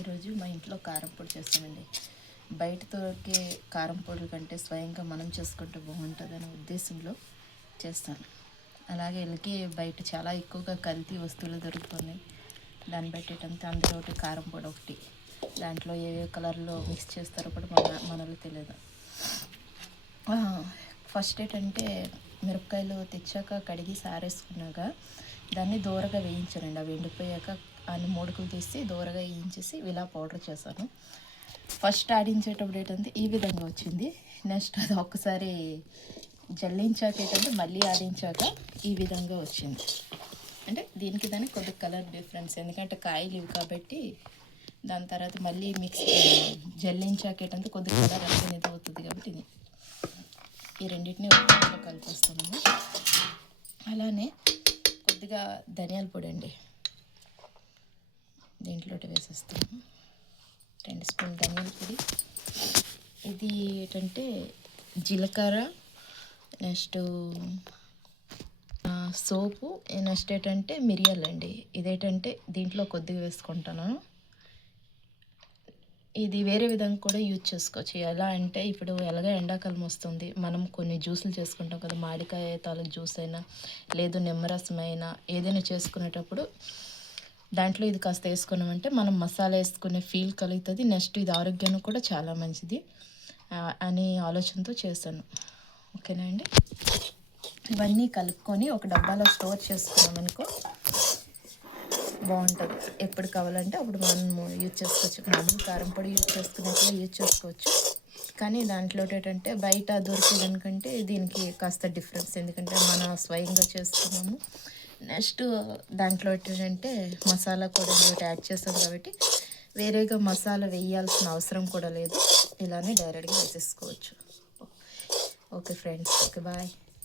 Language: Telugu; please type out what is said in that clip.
ఈరోజు మా ఇంట్లో కారం పొడి చేస్తామండి. బయట దొరికే కారం పొడుల కంటే స్వయంగా మనం చేసుకుంటే బాగుంటుందనే ఉద్దేశంలో చేస్తాను. అలాగే వీళ్ళకి బయట చాలా ఎక్కువగా కల్తీ వస్తువులు దొరుకుతున్నాయి. దాన్ని బట్టేటంతా అందులో ఒకటి కారం పొడి ఒకటి, దాంట్లో ఏ కలర్లో మిక్స్ చేస్తారో కూడా మనకు తెలియదు. ఫస్ట్ ఏంటంటే మిరపకాయలు తెచ్చాక కడిగి సారేసుకున్నాక దాన్ని దూరగా వేయించానండి. అవి ఎండిపోయాక అన్ని మూడుకులు తీసి దూరగా వేయించేసి ఇలా పౌడర్ చేశాను. ఫస్ట్ ఆడించేటప్పుడు ఏంటంటే ఈ విధంగా వచ్చింది. నెక్స్ట్ అది ఒక్కసారి జల్లించాక ఏంటంటే మళ్ళీ ఆడించాక ఈ విధంగా వచ్చింది. అంటే దీనికి దానికి కొద్దిగా కలర్ డిఫరెన్స్, ఎందుకంటే కాయలు ఇవి కాబట్టి. దాని తర్వాత మళ్ళీ మిక్స్ జల్లించాక ఏంటంటే కొద్దిగా కలర్ అనేది అవుతుంది కాబట్టి ఇది ఈ రెండింటిని ఒకటిలో కలిపేస్తున్నాము. అలానే కొద్దిగా ధనియాల పొడి అండి దీంట్లో వేసేస్తాము. 2 స్పూన్లు ధనియాల పొడి. ఇది ఏంటంటే జీలకర్ర, నెక్స్ట్ సోపు, నెక్స్ట్ ఏంటంటే మిరియాలు అండి. ఇదేంటంటే దీంట్లో కొద్దిగా వేసుకుంటాను. ఇది వేరే విధంగా కూడా యూజ్ చేసుకోవచ్చు. ఎలా అంటే ఇప్పుడు ఎలాగ ఎండాకాలం వస్తుంది, మనం కొన్ని జ్యూసులు చేసుకుంటాం కదా, మామిడికాయ తాలూకు జ్యూస్ అయినా లేదు నిమ్మరసం అయినా ఏదైనా చేసుకునేటప్పుడు దాంట్లో ఇది కాస్త వేసుకున్నామంటే మనం మసాలా వేసుకునే ఫీల్ కలుగుతుంది. నెక్స్ట్ ఇది ఆరోగ్యానికి కూడా చాలా మంచిది అనే ఆలోచనతో చేశాను. ఓకేనా అండి. ఇవన్నీ కలుపుకొని ఒక డబ్బాలో స్టోర్ చేసుకున్నామనుకో బాగుంటుంది. ఎప్పుడు కావాలంటే అప్పుడు మనం యూజ్ చేసుకోవచ్చు. మామూలు కారం పొడి యూజ్ చేసుకున్నట్లు యూజ్ చేసుకోవచ్చు. కానీ దాంట్లో ఏంటంటే బయట దొరికేదానికంటే దీనికి కాస్త డిఫరెన్స్, ఎందుకంటే మనం స్వయంగా చేసుకున్నాము. నెక్స్ట్ దాంట్లో ఏంటంటే మసాలా కూడా ఇంకోటి యాడ్ చేస్తాం కాబట్టి వేరేగా మసాలా వేయాల్సిన అవసరం కూడా లేదు. ఇలానే డైరెక్ట్గా వేసేసుకోవచ్చు. Okay friends, okay bye.